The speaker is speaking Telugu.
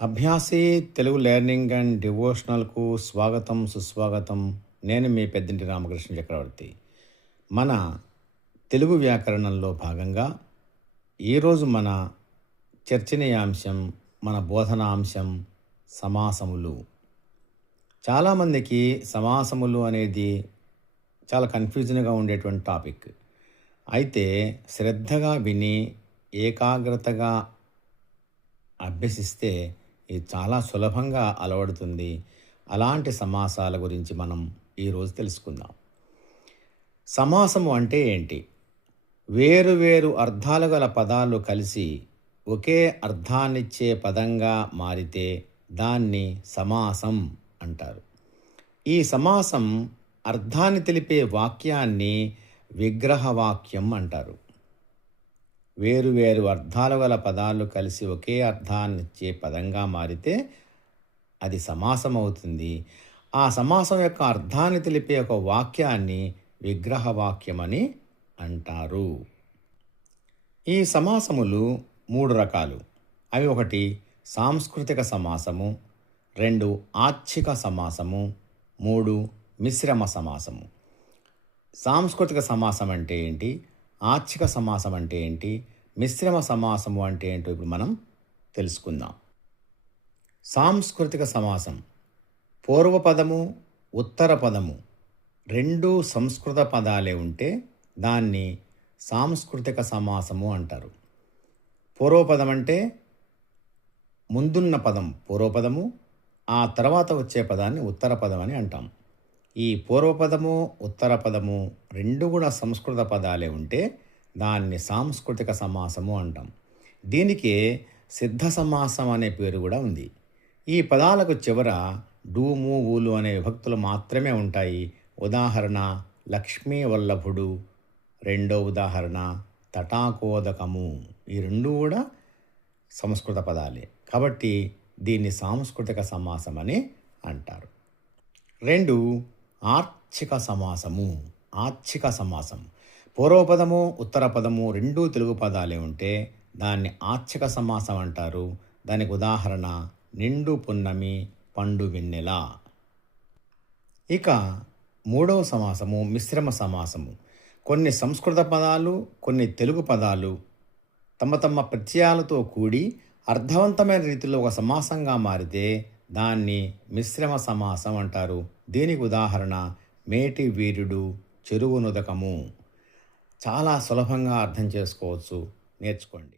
అభ్యాసీ తెలుగు లెర్నింగ్ అండ్ డివోషనల్కు స్వాగతం సుస్వాగతం. నేను మీ పెద్దింటి రామకృష్ణ చక్రవర్తి. మన తెలుగు వ్యాకరణంలో భాగంగా ఈరోజు మన చర్చనీయాంశం, మన బోధనాంశం సమాసములు. చాలామందికి సమాసములు అనేది చాలా కన్ఫ్యూజన్గా ఉండేటువంటి టాపిక్. అయితే శ్రద్ధగా విని ఏకాగ్రతగా అభ్యసిస్తే ఇది చాలా సులభంగా అలవడుతుంది. అలాంటి సమాసాల గురించి మనం ఈరోజు తెలుసుకుందాం. సమాసము అంటే ఏంటి? వేరు వేరు అర్థాలు గల పదాలు కలిసి ఒకే అర్థాన్నిచ్చే పదంగా మారితే దాన్ని సమాసం అంటారు. ఈ సమాసం అర్థాన్ని తెలిపే వాక్యాన్ని విగ్రహవాక్యం అంటారు. వేరు వేరు అర్థాలు గల పదాలు కలిసి ఒకే అర్థాన్నిచ్చే పదంగా మారితే అది సమాసం అవుతుంది. ఆ సమాసం యొక్క అర్థాన్ని తెలిపే ఒక వాక్యాన్ని విగ్రహవాక్యమని అంటారు. ఈ సమాసములు 3 రకాలు. అవి 1 సాంస్కృతిక సమాసము, 2 ఆచ్ఛిక సమాసము, 3 మిశ్రమ సమాసము. సాంస్కృతిక సమాసం అంటే ఏంటి? ఆచ్ఛిక సమాసం అంటే ఏంటి? మిశ్రమ సమాసము అంటే ఏంటో ఇప్పుడు మనం తెలుసుకుందాం. సాంస్కృతిక సమాసం పూర్వపదము, ఉత్తర పదము రెండూ సంస్కృత పదాలే ఉంటే దాన్ని సాంస్కృతిక సమాసము అంటారు. పూర్వపదం అంటే ముందున్న పదం పూర్వపదము, ఆ తర్వాత వచ్చే పదాన్ని ఉత్తర పదం అని అంటాం. ఈ పూర్వపదము, ఉత్తర పదము రెండు కూడా సంస్కృత పదాలే ఉంటే దాన్ని సాంస్కృతిక సమాసము అంటాం. దీనికి సిద్ధ సమాసం అనే పేరు కూడా ఉంది. ఈ పదాలకు చివర డూము, ఊలు అనే విభక్తులు మాత్రమే ఉంటాయి. ఉదాహరణ లక్ష్మీ వల్లభుడు, రెండో ఉదాహరణ తటాకోదకము. ఈ రెండు కూడా సంస్కృత పదాలే కాబట్టి దీన్ని సాంస్కృతిక సమాసం అని అంటారు. 2 ఆర్చిక సమాసము. ఆచ్ఛిక సమాసం పూర్వపదము, ఉత్తర పదము రెండూ తెలుగు పదాలే ఉంటే దాన్ని ఆచ్ఛిక సమాసం అంటారు. దానికి ఉదాహరణ నిండు పున్నమి, పండు వెన్నెల. ఇక 3వ సమాసము మిశ్రమ సమాసము. కొన్ని సంస్కృత పదాలు, కొన్ని తెలుగు పదాలు తమ తమ ప్రత్యయాలతో కూడి అర్థవంతమైన రీతిలో ఒక సమాసంగా మారితే దాన్ని మిశ్రమ సమాసం అంటారు. దీనికి ఉదాహరణ మేటి వీరుడు, చెరువు నుదకము. చాలా సులభంగా అర్థం చేసుకోవచ్చు, నేర్చుకోండి.